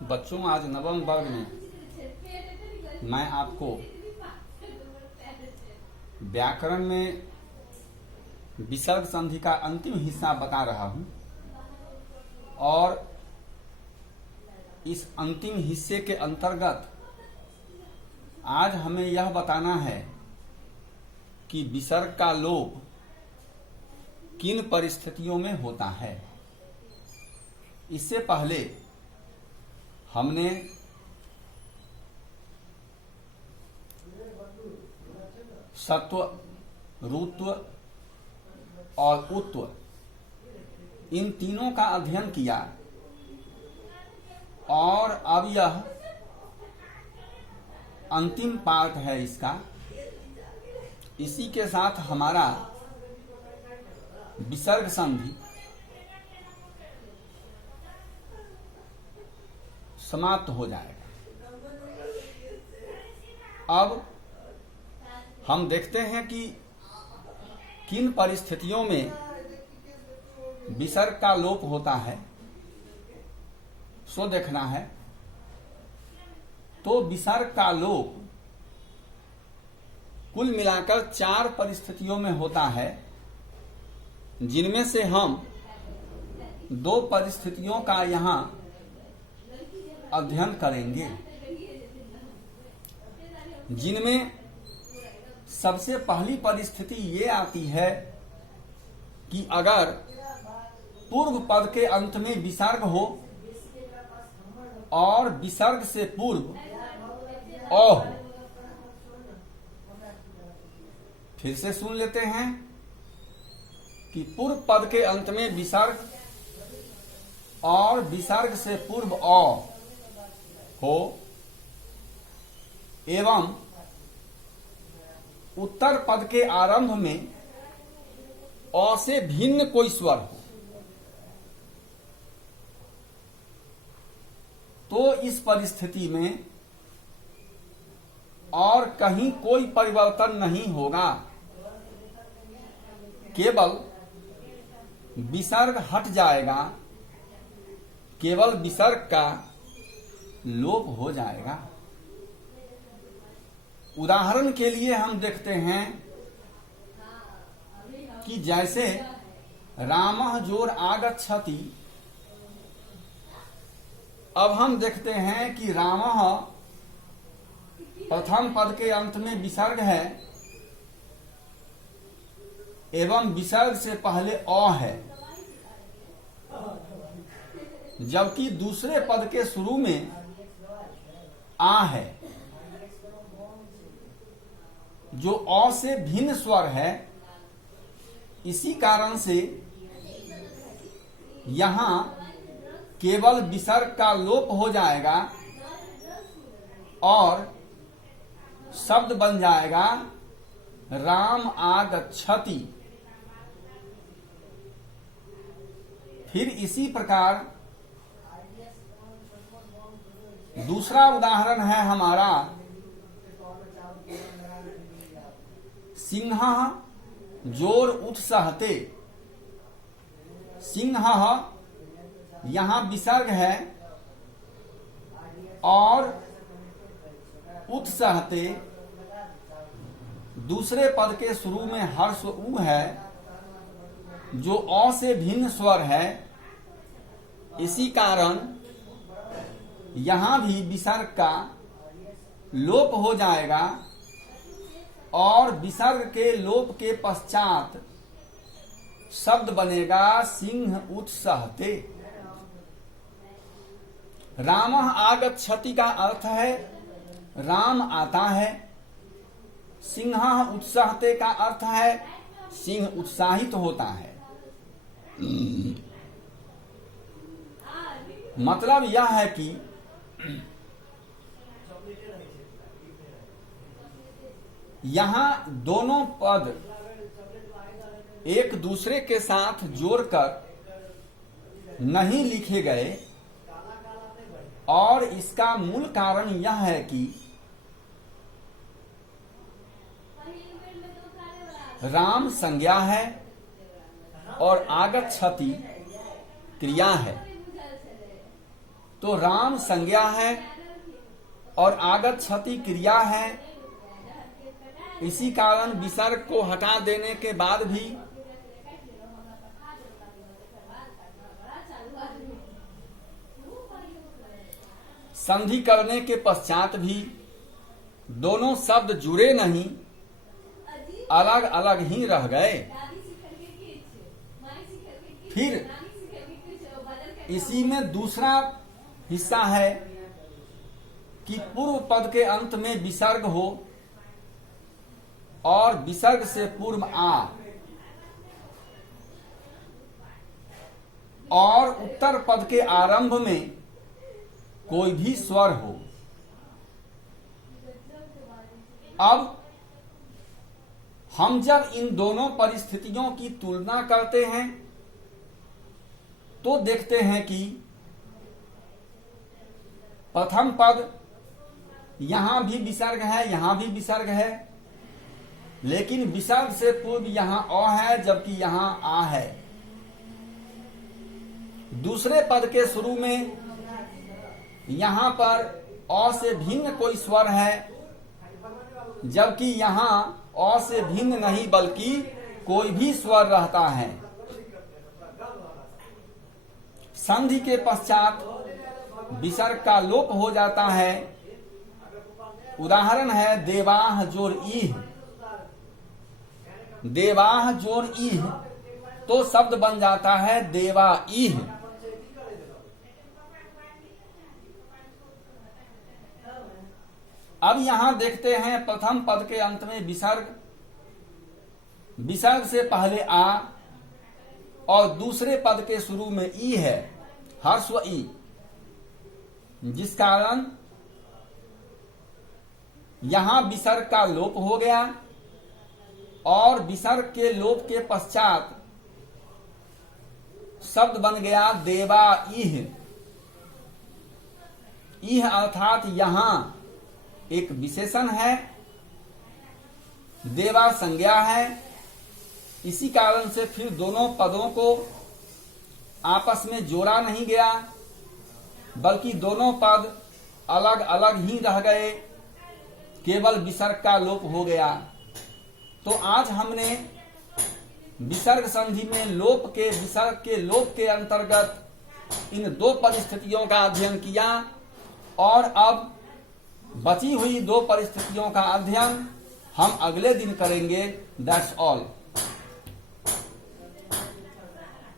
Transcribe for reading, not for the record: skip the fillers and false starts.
बच्चों, आज नवम वर्ग में मैं आपको व्याकरण में विसर्ग संधि का अंतिम हिस्सा बता रहा हूं और इस अंतिम हिस्से के अंतर्गत आज हमें यह बताना है कि विसर्ग का लोप किन परिस्थितियों में होता है। इससे पहले हमने सत्व, रुत्व और उत्व इन तीनों का अध्ययन किया और अब यह अंतिम पार्ट है इसका। इसी के साथ हमारा विसर्ग संधि समाप्त हो जाएगा। अब हम देखते हैं कि किन परिस्थितियों में विसर्ग का लोप होता है, सो देखना है। तो विसर्ग का लोप कुल मिलाकर 4 परिस्थितियों में होता है, जिनमें से हम 2 परिस्थितियों का यहां अध्ययन करेंगे, जिनमें सबसे पहली परिस्थिति ये आती है कि अगर पूर्व पद के अंत में विसर्ग हो और विसर्ग से पूर्व अ हो। फिर से सुन लेते हैं कि पूर्व पद के अंत में विसर्ग और विसर्ग से पूर्व अ हो एवं उत्तर पद के आरंभ में अ से भिन्न कोई स्वर हो, तो इस परिस्थिति में और कहीं कोई परिवर्तन नहीं होगा, केवल विसर्ग हट जाएगा, केवल विसर्ग का लोप हो जाएगा। उदाहरण के लिए हम देखते हैं कि जैसे रामः जोर आगच्छति, अब हम देखते हैं कि रामः प्रथम पद के अंत में विसर्ग है एवं विसर्ग से पहले अ है, जबकि दूसरे पद के शुरू में आ है, जो अ से भिन्न स्वर है। इसी कारण से यहां केवल विसर्ग का लोप हो जाएगा और शब्द बन जाएगा राम आगच्छति। फिर इसी प्रकार दूसरा उदाहरण है हमारा सिंहः जोर उत्सहते। सिंहः यहां विसर्ग है और उत्सहते दूसरे पद के शुरू में हर्ष उ है, जो अ से भिन्न स्वर है। इसी कारण यहां भी विसर्ग का लोप हो जाएगा और विसर्ग के लोप के पश्चात शब्द बनेगा सिंह उत्सहते। रामः आगच्छति का अर्थ है राम आता है। सिंहः उत्साहते का अर्थ है सिंह उत्साहित होता है। मतलब यह है कि यहां दोनों पद एक दूसरे के साथ जोड़कर नहीं लिखे गए और इसका मूल कारण यह है कि राम संज्ञा है और आगच्छति क्रिया है। तो राम संज्ञा है और आगच्छति क्रिया है। इसी कारण विसर्ग को हटा देने के बाद भी संधि करने के पश्चात भी दोनों शब्द जुड़े नहीं, अलग अलग ही रह गए। फिर इसी में दूसरा हिस्सा है कि पूर्व पद के अंत में विसर्ग हो और विसर्ग से पूर्व आ, और उत्तर पद के आरंभ में कोई भी स्वर हो। अब हम जब इन दोनों परिस्थितियों की तुलना करते हैं तो देखते हैं कि प्रथम पद यहां भी विसर्ग है, यहां भी विसर्ग है, लेकिन विसर्ग से पूर्व यहां अ है जबकि यहां आ है। दूसरे पद के शुरू में यहां पर अ से भिन्न कोई स्वर है, जबकि यहां अ से भिन्न नहीं बल्कि कोई भी स्वर रहता है। संधि के पश्चात विसर्ग का लोप हो जाता है। उदाहरण है देवाह जोर ईह, देवाह जोर ईह, तो शब्द बन जाता है देवा ईह। अब यहां देखते हैं प्रथम पद के अंत में विसर्ग, विसर्ग से पहले आ और दूसरे पद के शुरू में ई है, ह्रस्व ई, जिस कारण यहां विसर्ग का लोप हो गया और विसर्ग के लोप के पश्चात शब्द बन गया देवा इह। इह अर्थात यहां एक विशेषण है, देवा संज्ञा है। इसी कारण से फिर दोनों पदों को आपस में जोड़ा नहीं गया, बल्कि दोनों पद अलग अलग ही रह गए, केवल विसर्ग का लोप हो गया। तो आज हमने विसर्ग संधि में विसर्ग के लोप के अंतर्गत इन दो परिस्थितियों का अध्ययन किया और अब बची हुई दो परिस्थितियों का अध्ययन हम अगले दिन करेंगे। That's all.